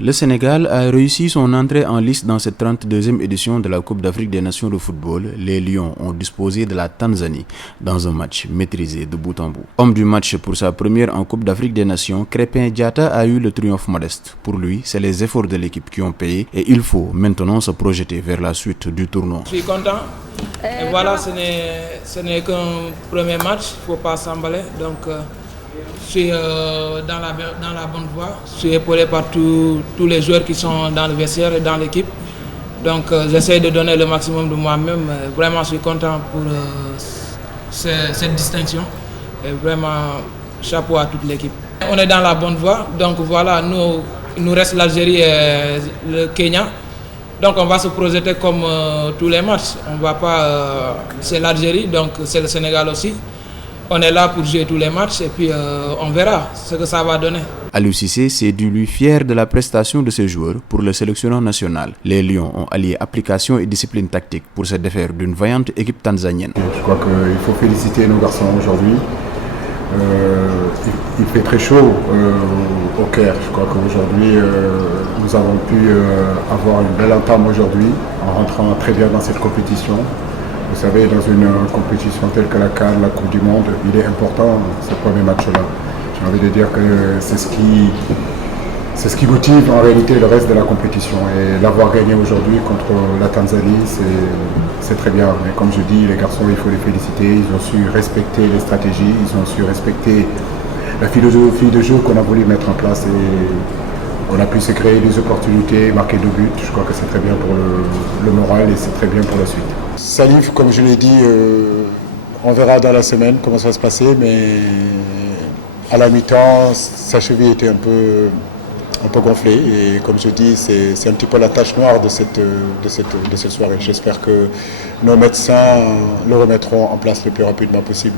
Le Sénégal a réussi son entrée en lice dans cette 32e édition de la Coupe d'Afrique des Nations de football. Les Lions ont disposé de la Tanzanie dans un match maîtrisé de bout en bout. Homme du match pour sa première en Coupe d'Afrique des Nations, Krépin Diatta a eu le triomphe modeste. Pour lui, c'est les efforts de l'équipe qui ont payé et il faut maintenant se projeter vers la suite du tournoi. Je suis content. Et voilà, ce n'est qu'un premier match, il ne faut pas s'emballer. Donc, je suis dans la bonne voie. Je suis épaulé par tous les joueurs qui sont dans le vestiaire et dans l'équipe. Donc j'essaie de donner le maximum de moi-même. Vraiment, je suis content pour cette distinction. Et vraiment, chapeau à toute l'équipe. On est dans la bonne voie. Donc voilà, il nous reste l'Algérie et le Kenya. Donc on va se projeter comme tous les matchs. On va pas. C'est l'Algérie, donc c'est le Sénégal aussi. On est là pour jouer tous les matchs et puis on verra ce que ça va donner. Aliou Cissé s'est dit lui fier de la prestation de ses joueurs pour le sélectionneur national. Les Lions ont allié application et discipline tactique pour se défaire d'une vaillante équipe tanzanienne. Je crois qu'il faut féliciter nos garçons aujourd'hui. Il fait très chaud au Caire. Je crois qu'aujourd'hui nous avons pu avoir une belle entame aujourd'hui en rentrant très bien dans cette compétition. Vous savez, dans une compétition telle que la CAN, la Coupe du Monde, il est important ce premier match-là. J'ai envie de dire que c'est ce qui motive en réalité le reste de la compétition. Et l'avoir gagné aujourd'hui contre la Tanzanie, c'est très bien. Mais comme je dis, les garçons, il faut les féliciter. Ils ont su respecter les stratégies, ils ont su respecter la philosophie de jeu qu'on a voulu mettre en place. Et on a pu se créer des opportunités, marquer 2 buts. Je crois que c'est très bien pour le moral et c'est très bien pour la suite. Salif, comme je l'ai dit, on verra dans la semaine comment ça va se passer, mais à la mi-temps, sa cheville était un peu gonflée et comme je dis, c'est un petit peu la tache noire de cette soirée. J'espère que nos médecins le remettront en place le plus rapidement possible.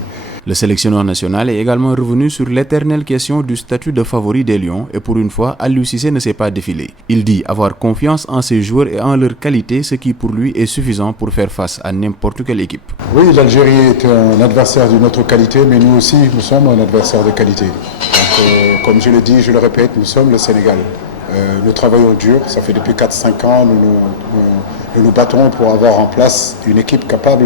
Le sélectionneur national est également revenu sur l'éternelle question du statut de favori des Lions et pour une fois, Aliou Cissé ne s'est pas défilé. Il dit avoir confiance en ses joueurs et en leur qualité, ce qui pour lui est suffisant pour faire face à n'importe quelle équipe. Oui, l'Algérie est un adversaire d'une autre qualité, mais nous aussi, nous sommes un adversaire de qualité. Donc, comme je le dis, je le répète, nous sommes le Sénégal. Nous travaillons dur, ça fait depuis 4-5 ans, nous nous battons pour avoir en place une équipe capable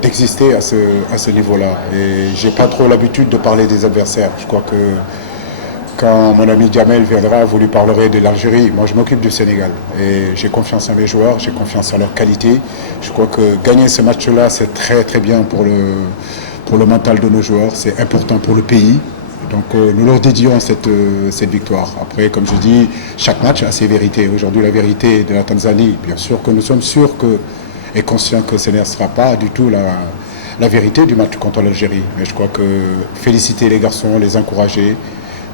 d'exister à ce niveau-là. Et j'ai pas trop l'habitude de parler des adversaires. Je crois que quand mon ami Djamel viendra, vous lui parlerez de l'Algérie. Moi, je m'occupe du Sénégal. Et j'ai confiance en mes joueurs, j'ai confiance en leur qualité. Je crois que gagner ce match-là, c'est très très bien pour le mental de nos joueurs. C'est important pour le pays. Donc nous leur dédions cette victoire. Après, comme je dis, chaque match a ses vérités. Aujourd'hui, la vérité de la Tanzanie, bien sûr que nous sommes sûrs et conscients que ce ne sera pas du tout la vérité du match contre l'Algérie. Mais je crois que féliciter les garçons, les encourager,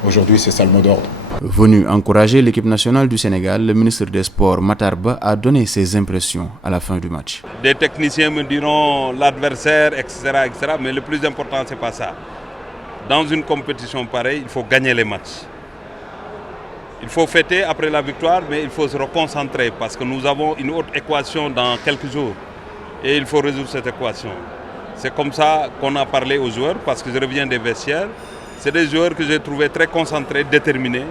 aujourd'hui c'est ça le mot d'ordre. Venu encourager l'équipe nationale du Sénégal, le ministre des Sports Matar Ba a donné ses impressions à la fin du match. Des techniciens me diront l'adversaire, etc., mais le plus important c'est pas ça. Dans une compétition pareille, il faut gagner les matchs. Il faut fêter après la victoire, mais il faut se reconcentrer parce que nous avons une autre équation dans quelques jours. Et il faut résoudre cette équation. C'est comme ça qu'on a parlé aux joueurs parce que je reviens des vestiaires. C'est des joueurs que j'ai trouvés très concentrés, déterminés.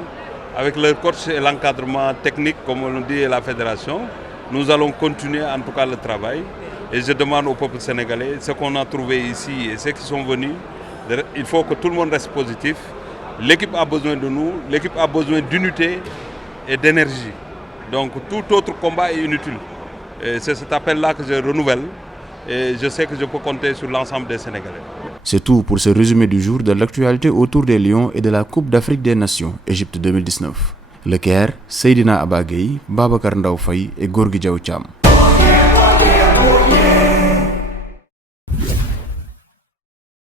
Avec leur coach et l'encadrement technique, comme on le dit, et la fédération, nous allons continuer en tout cas le travail. Et je demande au peuple sénégalais, ce qu'on a trouvé ici et ceux qui sont venus, il faut que tout le monde reste positif. L'équipe a besoin de nous, l'équipe a besoin d'unité et d'énergie. Donc tout autre combat est inutile. C'est cet appel-là que je renouvelle et je sais que je peux compter sur l'ensemble des Sénégalais. C'est tout pour ce résumé du jour de l'actualité autour des Lions et de la Coupe d'Afrique des Nations, Égypte 2019. Le Caire, Seydina Aba Gueye, Babacar Ndaw Faye et Gorgui Diaw Thiam.